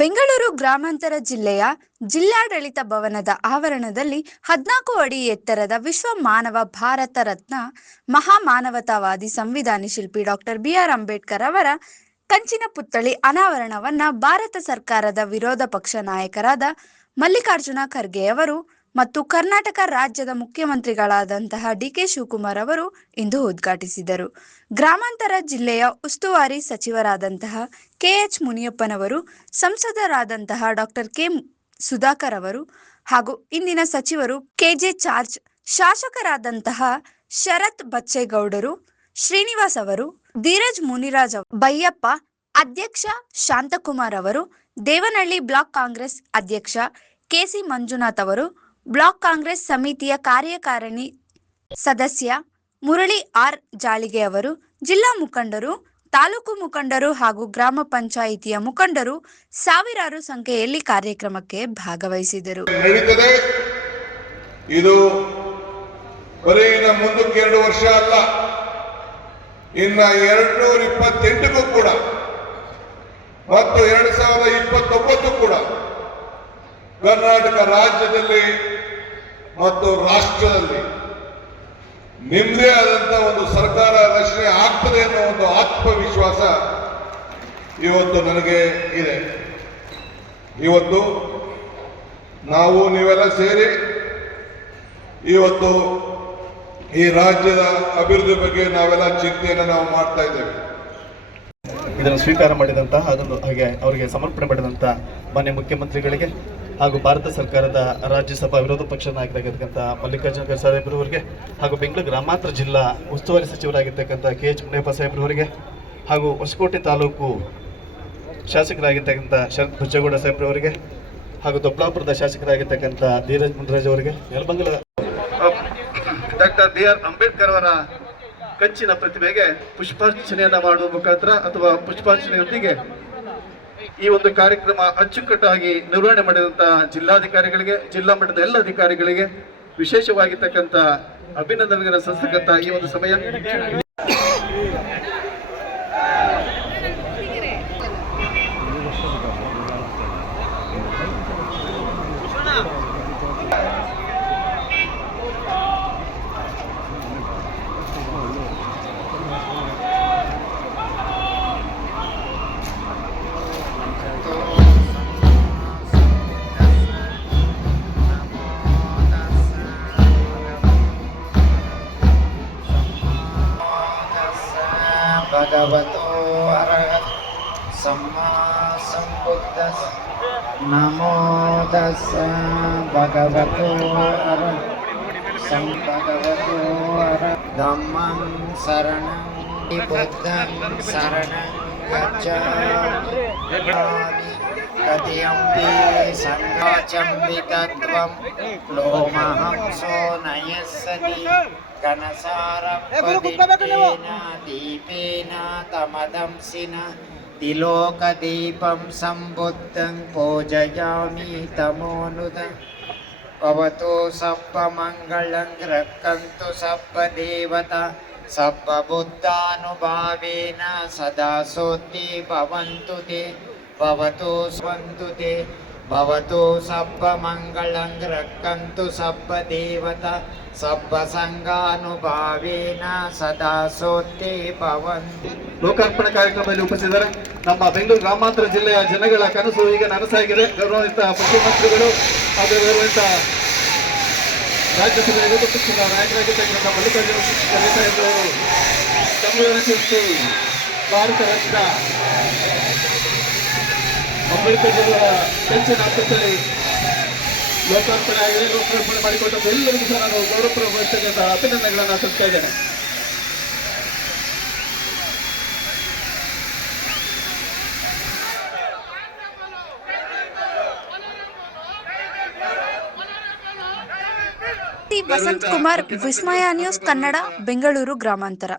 ಬೆಂಗಳೂರು ಗ್ರಾಮಾಂತರ ಜಿಲ್ಲೆಯ ಜಿಲ್ಲಾಡಳಿತ ಭವನದ ಆವರಣದಲ್ಲಿ 14 ಅಡಿ ಎತ್ತರದ ವಿಶ್ವ ಮಾನವ ಭಾರತ ರತ್ನ ಮಹಾಮಾನವತಾವಾದಿ ಸಂವಿಧಾನಿ ಶಿಲ್ಪಿ ಡಾಕ್ಟರ್ ಬಿ.ಆರ್. ಅಂಬೇಡ್ಕರ್ ಅವರ ಕಂಚಿನ ಪುತ್ಥಳಿ ಅನಾವರಣವನ್ನ ಭಾರತ ಸರ್ಕಾರದ ವಿರೋಧ ಪಕ್ಷ ನಾಯಕರಾದ ಮಲ್ಲಿಕಾರ್ಜುನ ಖರ್ಗೆಯವರು ಮತ್ತು ಕರ್ನಾಟಕ ರಾಜ್ಯದ ಮುಖ್ಯಮಂತ್ರಿಗಳಾದಂತಹ ಡಿ.ಕೆ. ಶಿವಕುಮಾರ್ ಅವರು ಇಂದು ಉದ್ಘಾಟಿಸಿದರು. ಗ್ರಾಮಾಂತರ ಜಿಲ್ಲೆಯ ಉಸ್ತುವಾರಿ ಸಚಿವರಾದಂತಹ ಕೆ.ಎಚ್. ಮುನಿಯಪ್ಪನವರು, ಸಂಸದರಾದಂತಹ ಡಾಕ್ಟರ್ ಕೆ. ಸುಧಾಕರ್ ಅವರು ಹಾಗೂ ಇಂದಿನ ಸಚಿವರು ಕೆ.ಜೆ. ಜಾರ್ಜ್, ಶಾಸಕರಾದಂತಹ ಶರತ್ ಬಚ್ಚೇಗೌಡರು, ಶ್ರೀನಿವಾಸ್ ಅವರು, ಧೀರಜ್ ಮುನಿರಾಜ್, ಬೈಯಪ್ಪ, ಅಧ್ಯಕ್ಷ ಶಾಂತಕುಮಾರ್ ಅವರು, ದೇವನಹಳ್ಳಿ ಬ್ಲಾಕ್ ಕಾಂಗ್ರೆಸ್ ಅಧ್ಯಕ್ಷ ಕೆ.ಸಿ. ಮಂಜುನಾಥ್ ಅವರು, ಬ್ಲಾಕ್ ಕಾಂಗ್ರೆಸ್ ಸಮಿತಿಯ ಕಾರ್ಯಕಾರಿಣಿ ಸದಸ್ಯ ಮುರಳಿ ಆರ್. ಜಾಳಿಗೆ ಅವರು, ಜಿಲ್ಲಾ ಮುಖಂಡರು, ತಾಲೂಕು ಮುಖಂಡರು ಹಾಗೂ ಗ್ರಾಮ ಪಂಚಾಯಿತಿಯ ಮುಖಂಡರು ಸಾವಿರಾರು ಸಂಖ್ಯೆಯಲ್ಲಿ ಕಾರ್ಯಕ್ರಮಕ್ಕೆ ಭಾಗವಹಿಸಿದರು. ಇದು ಬರೀ ಮುಂದಕ್ಕೆ 2 ವರ್ಷ ಅಲ್ಲ, ಇನ್ನ 228ಕ್ಕೂ ಕೂಡ ಮತ್ತು 2029 ಕೂಡ ಕರ್ನಾಟಕ ರಾಜ್ಯದಲ್ಲಿ ಮತ್ತು ರಾಷ್ಟ್ರದಲ್ಲಿ ನಿಮ್ಮದೇ ಆದಂತ ಒಂದು ಸರ್ಕಾರ ರಚನೆ ಆಗ್ತದೆ ಅನ್ನೋ ಒಂದು ಆತ್ಮವಿಶ್ವಾಸ ಇವತ್ತು ನನಗೆ ಇದೆ. ಇವತ್ತು ನಾವು ನೀವೆಲ್ಲ ಸೇರಿ ಇವತ್ತು ಈ ರಾಜ್ಯದ ಅಭಿವೃದ್ಧಿ ಬಗ್ಗೆ ನಾವೆಲ್ಲ ಚಿಂತೆಯನ್ನು ನಾವು ಮಾಡ್ತಾ ಇದ್ದೇವೆ. ಇದನ್ನು ಸ್ವೀಕಾರ ಮಾಡಿದಂತಹ ಅದನ್ನು ಹಾಗೆ ಅವರಿಗೆ ಸಮರ್ಪಣೆ ಮಾಡಿದಂಥ ಮಾನ್ಯ ಮುಖ್ಯಮಂತ್ರಿಗಳಿಗೆ ಹಾಗೂ ಭಾರತ ಸರ್ಕಾರದ ರಾಜ್ಯಸಭಾ ವಿರೋಧ ಪಕ್ಷ ನಾಯಕರಾಗಿರ್ತಕ್ಕಂಥ ಮಲ್ಲಿಕಾರ್ಜುನ ಖರ್ಗೆ ಸಾಹೇಬ್ರವರಿಗೆ ಹಾಗೂ ಬೆಂಗಳೂರು ಗ್ರಾಮಾಂತರ ಜಿಲ್ಲಾ ಉಸ್ತುವಾರಿ ಸಚಿವರಾಗಿರ್ತಕ್ಕಂಥ ಕೆ.ಎಚ್. ಮುನಿಯಪ್ಪ ಸಾಹೇಬ್ರವರಿಗೆ ಹಾಗೂ ಹೊಸಕೋಟೆ ತಾಲೂಕು ಶಾಸಕರಾಗಿರ್ತಕ್ಕಂಥ ಶರತ್ ಬಚ್ಚೇಗೌಡ ಸಾಹೇಬ್ರವರಿಗೆ ಹಾಗೂ ದೊಡ್ಡಬಳ್ಳಾಪುರದ ಶಾಸಕರಾಗಿರ್ತಕ್ಕಂಥ ಧೀರಜ್ ಮುನಿರಾಜ್ ಅವರಿಗೆ, ನೆಲಮಂಗಲ ಡಾಕ್ಟರ್ ಬಿ.ಆರ್. ಅಂಬೇಡ್ಕರ್ ಅವರ ಕಂಚಿನ ಪ್ರತಿಮೆಗೆ ಪುಷ್ಪಾರ್ಚನೆಯನ್ನು ಮಾಡುವ ಮುಖಾಂತರ ಅಥವಾ ಪುಷ್ಪಾರ್ಚನೆಯೊಂದಿಗೆ ಈ ಒಂದು ಕಾರ್ಯಕ್ರಮ ಅಚ್ಚುಕಟ್ಟಾಗಿ ನಿರ್ವಹಣೆ ಮಾಡಿದಂತಹ ಜಿಲ್ಲಾಧಿಕಾರಿಗಳಿಗೆ, ಜಿಲ್ಲಾ ಮಟ್ಟದ ಎಲ್ಲ ಅಧಿಕಾರಿಗಳಿಗೆ ವಿಶೇಷವಾಗಿರ್ತಕ್ಕಂಥ ಅಭಿನಂದನೆಗಳನ್ನು ಸಲ್ಲಿಸತಕ್ಕಂಥ ಈ ಒಂದು ಸಮಯ ಭಗವತೋ ಅರಹತ್ ಸಮ್ಮಾ ಸಂಬುದ್ಧಸ್ ನಮೋ ತಸ್ಸ ಭಗವತೋ ಅರಹತ್ ಭಗವತೋ ಅರಹತ್ ಧಮ್ಮಂ ಶರಣಂ ಬುದ್ಧಂ ಶರಣಂ ಗಚ್ಛಾಮಿ ಕಥಯಂಪಿ ಸಂಗಾಚಂಬಿತತ್ವಂ ಲೋಮಹಂಸೋ ನಯಸ್ಸತಿ ಘನಸಾರಪದಿತ್ತೇನ ದೀಪೇನ ತಮದಂಸಿನ ತಿಲೋಕದೀಪಂ ಸಂಬುದ್ಧಂ ಪೂಜಯಾಮಿ ತಮೋನುದ ಭವತು ಸಪ್ಪ ಮಂಗಳಂ ರಕ್ಕಂತು ಸಪ್ಪ ದೇವತಾ ಸಪ್ಪ ಬುದ್ಧಾನುಭಾವೇನ ಸದಾ ಸೋತ್ತಿ ಭವಂತು ತೇ ಭವತು ಸ್ವಂತು ತೇ ಭವತು ಸಪ್ಪ ಮಂಗಳಂ ರಕ್ಕಂತು ಸಪ್ಪ ದೇವತಾ ಸಪ್ಪ ಸಂಘಾನುಭಾವೇನ ಸದಾ ಸೋತ್ತಿ ಭವಂತು. ಲೋಕಾರ್ಪಣೆ ಕಾರ್ಯಕ್ರಮದಲ್ಲಿ ಉಪಸ್ಥಿತರೆ ನಮ್ಮ ಬೆಂಗಳೂರು ಗ್ರಾಮಾಂತರ ಜಿಲ್ಲೆಯ ಜನಗಳ ಕನಸು ಈಗ ನನಸಾಗಿದೆ. ಗೌರವಾನ್ವಿತ ಮುಖ್ಯಮಂತ್ರಿಗಳು ಹಾಗೂ ಗೌರವಾನ್ವಿತ ರಾಜ್ಯಸಭೆಯ ವಿರೋಧ ಪಕ್ಷದ ನಾಯಕರಾಗಿರ್ತಕ್ಕಂಥ ಮಲ್ಲಿಕಾರ್ಜುನ ಖರ್ಗೆ ಸಾಹೇಬರು ಸಂವಿಧಾನ ಶಿಲ್ಪಿ ಭಾರತ ರತ್ನ ಅಂಬೇಡ್ಕರ್ ಅವರ ಕಂಚಿನ ಪುತ್ಥಳಿ ಲೋಕಾರ್ಪಣೆ ಆಗಿದೆ. ಲೋಕಾರ್ಪಣೆ ಮಾಡಿಕೊಟ್ಟ ಎಲ್ಲರಿಗೂ ಸಹ ನಾನು ಗೌರವಪೂರ್ವಕ ಅಭಿನಂದನೆಗಳನ್ನು ಸಲ್ಲಿಸ್ತಾ ಇದ್ದೇನೆ. ವಸಂತ್ ಕುಮಾರ್, ವಿಸ್ಮಯ ನ್ಯೂಸ್ ಕನ್ನಡ, ಬೆಂಗಳೂರು ಗ್ರಾಮಾಂತರ.